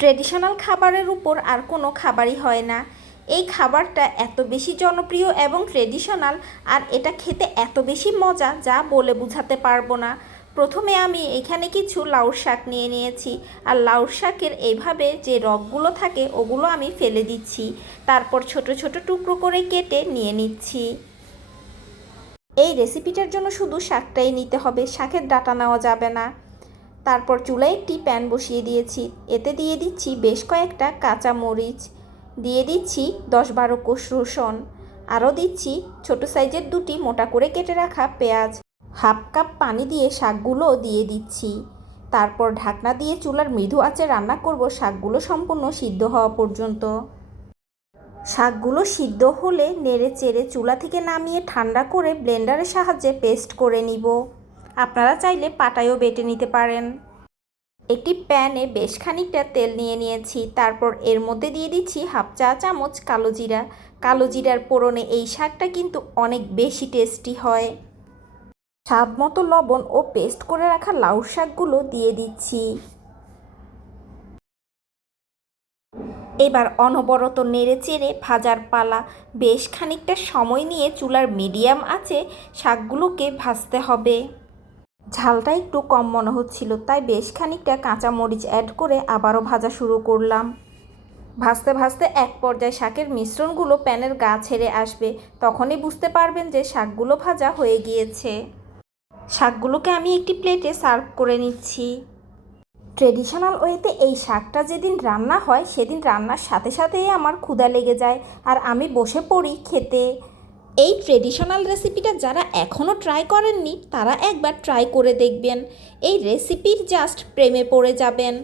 Traditional খাবারের উপর আর কোনো খাবারই হয় না। এই খাবারটা এত বেশি জনপ্রিয় এবং ট্রেডিশনাল, আর এটা খেতে এত বেশি মজা যা বলে বোঝাতে পারবো না। প্রথমে আমি এখানে কিছু লাউর শাক নিয়ে নিয়েছি, আর লাউর শাকের এইভাবে যে রগগুলো থাকে ওগুলো আমি ফেলে দিচ্ছি। তারপর ছোট ছোট টুকরো করে কেটে নিয়ে নিচ্ছি। এই রেসিপিটার জন্য শুধু শাকটাই নিতে হবে, শাকের ডাঁটা নেওয়া যাবে না। তারপর চুলায় একটি প্যান বসিয়ে দিয়েছি, এতে দিয়ে দিচ্ছি বেশ কয়েকটা কাঁচা মরিচ, দিয়ে দিচ্ছি 10-12 কোষ রসুন, আরও দিচ্ছি ছোট সাইজের দুটি মোটা করে কেটে রাখা পেঁয়াজ। হাফ কাপ পানি দিয়ে শাকগুলো দিয়ে দিচ্ছি। তারপর ঢাকনা দিয়ে চুলার মৃদু আঁচে রান্না করব শাকগুলো সম্পূর্ণ সিদ্ধ হওয়া পর্যন্ত। শাকগুলো সিদ্ধ হলে নেড়ে চেড়ে চুলা থেকে নামিয়ে ঠান্ডা করে ব্লেন্ডারের সাহায্যে পেস্ট করে নিব। আপনারা চাইলে পাটায়ও বেটে নিতে পারেন। একটি প্যানে বেশ খানিকটা তেল নিয়ে নিয়েছি, তারপর এর মধ্যে দিয়ে দিচ্ছি হাফ চা চামচ কালো জিরা। কালো জিরার ফোড়নে এই শাকটা কিন্তু অনেক বেশি টেস্টি হয়। স্বাদ মতো লবণ ও পেস্ট করে রাখা লাউ শাকগুলো দিয়ে দিচ্ছি। এবার অনবরত নেড়ে চেড়ে ভাজার পালা। বেশ খানিকটা সময় নিয়ে চুলার মিডিয়াম আঁচে শাকগুলোকে ভাজতে হবে। ঝালটা একটু কম মনে হচ্ছিল, তাই বেশ খানিকটা কাঁচা মরিচ অ্যাড করে আবারও ভাজা শুরু করলাম। ভাজতে ভাজতে এক পর্যায়ে শাকের মিশ্রণগুলো প্যানের গা ছেড়ে আসবে, তখনই বুঝতে পারবেন যে শাকগুলো ভাজা হয়ে গিয়েছে। শাকগুলোকে আমি একটি প্লেটে সার্ভ করে নিচ্ছি। ট্রেডিশনাল ওয়েতে এই শাকটা যেদিন রান্না হয় সেদিন রান্নার সাথে সাথেই আমার ক্ষুধা লেগে যায়, আর আমি বসে পড়ি খেতে। এই ট্রেডিশনাল রেসিপিটা যারা এখনও ট্রাই করেননি তারা একবার ট্রাই করে দেখবেন। এই রেসিপির জাস্ট প্রেমে পড়ে যাবেন।